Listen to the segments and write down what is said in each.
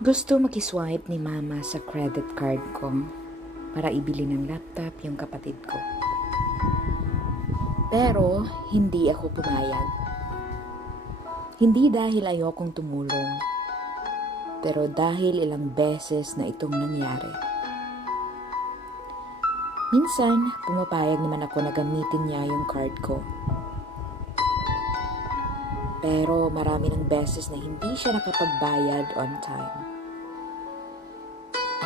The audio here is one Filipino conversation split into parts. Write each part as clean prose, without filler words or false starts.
Gusto makiswipe ni mama sa credit card ko para ibili ng laptop yung kapatid ko. Pero hindi ako pumayag. Hindi dahil ayokong tumulong, pero dahil ilang beses na itong nangyari. Minsan, pumapayag naman ako na gamitin niya yung card ko. Pero marami ng beses na hindi siya nakapagbayad on time.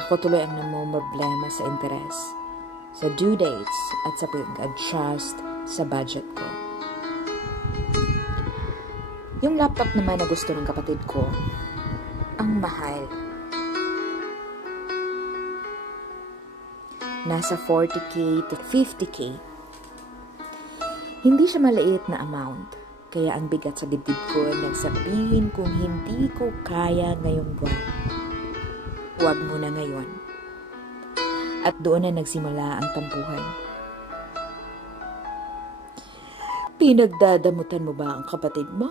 Ako tuloy ang namomroblema sa interes, sa due dates at sa pag-adjust sa budget ko. Yung laptop naman na gusto ng kapatid ko, ang mahal. Nasa 40K to 50K. Hindi siya maliit na amount. Kaya ang bigat sa dibdib ko nagsabihin kung hindi ko kaya ngayong buwan. Huwag mo na ngayon. At doon na nagsimula ang tampuhan. Pinagdadamutan mo ba ang kapatid mo?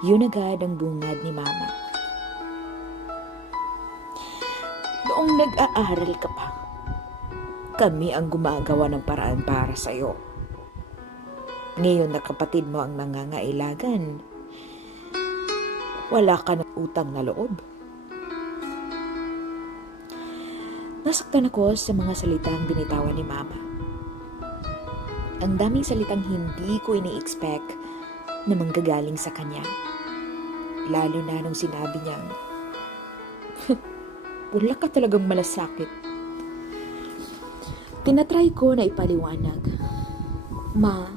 Yun agad ang bungad ni mama. Noong nag-aaral ka pa, kami ang gumagawa ng paraan para sa'yo. Ngayon na kapatid mo ang nangangailangan, wala ka ng utang na loob. Nasaktan ako sa mga salitang binitawan ni mama. Ang daming salitang hindi ko ini-expect na manggagaling sa kanya. Lalo na nung sinabi niyang, wala ka talagang malasakit. Tinatry ko na ipaliwanag. Ma,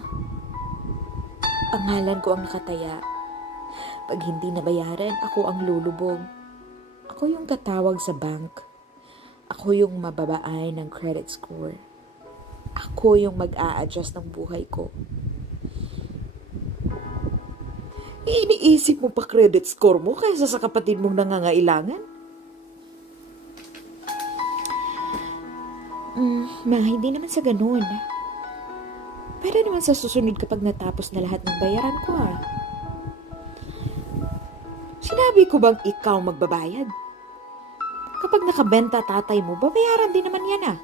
pangalan ko ang nakataya. Pag hindi nabayaran, ako ang lulubog. Ako yung tatawag sa bank. Ako yung mababaay ng credit score. Ako yung mag-a-adjust ng buhay ko. Iniisip mo pa credit score mo kaysa sa kapatid mong nangangailangan? Ma, hindi naman sa ganun. Pwede naman sa susunod kapag natapos na lahat ng bayaran ko Sinabi ko bang ikaw magbabayad? Kapag nakabenta tatay mo, babayaran din naman yan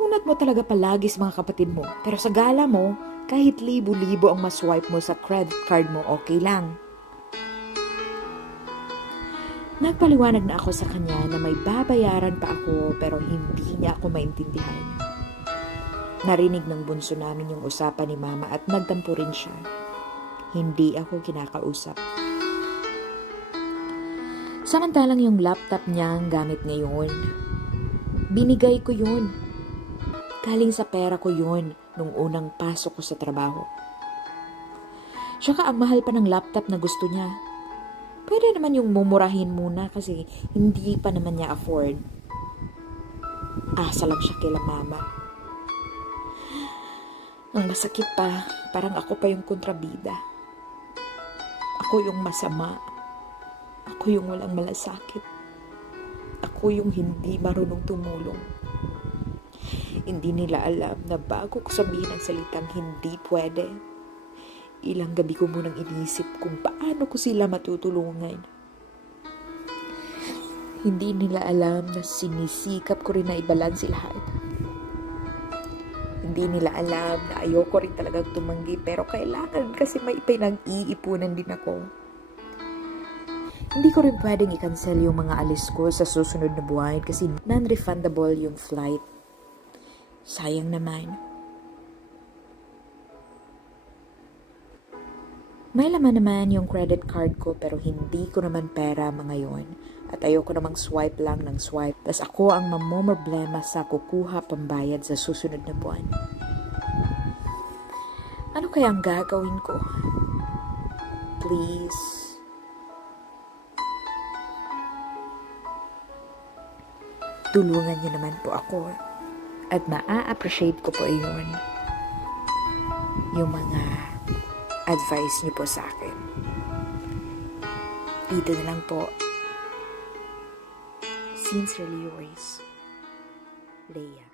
Kunat mo talaga palagi sa mga kapatid mo. Pero sa gala mo, kahit libo-libo ang maswipe mo sa credit card mo, okay lang. Nagpaliwanag na ako sa kanya na may babayaran pa ako pero hindi niya ako maintindihan. Narinig ng bunso namin yung usapan ni mama at nagtampo rin siya. Hindi ako kinakausap. Samantalang yung laptop niya ang gamit ngayon. Binigay ko yun. Galing sa pera ko yun nung unang pasok ko sa trabaho. Tsaka ang mahal pa ng laptop na gusto niya. Pwede naman yung mumurahin muna kasi hindi pa naman niya afford. Asa lang siya kila mama. Ang masakit pa, parang ako pa yung kontrabida. Ako yung masama. Ako yung walang malasakit. Ako yung hindi marunong tumulong. Hindi nila alam na bago ko sabihin ang salitang hindi pwede, ilang gabi ko munang inisip kung paano ko sila matutulungan. Hindi nila alam na sinisikap ko rin na ibalanse lahat. Hindi nila alam na ayoko rin talagang tumanggi pero kailangan kasi may pinag-iipunan din ako. Hindi ko rin pwedeng i-cancel yung mga alis ko sa susunod na buwan kasi non-refundable yung flight. Sayang naman. May laman naman yung credit card ko pero hindi ko naman pera ngayon at ayoko namang swipe lang ng swipe tas ako ang mamomroblema sa kukuha pambayad sa susunod na buwan. Ano kaya ang gagawin ko? Please. Tulungan niyo naman po ako at maa-appreciate ko po yun. Yung mga advice niyo po sa akin. Dito na lang po. Sincerely yours, Leia.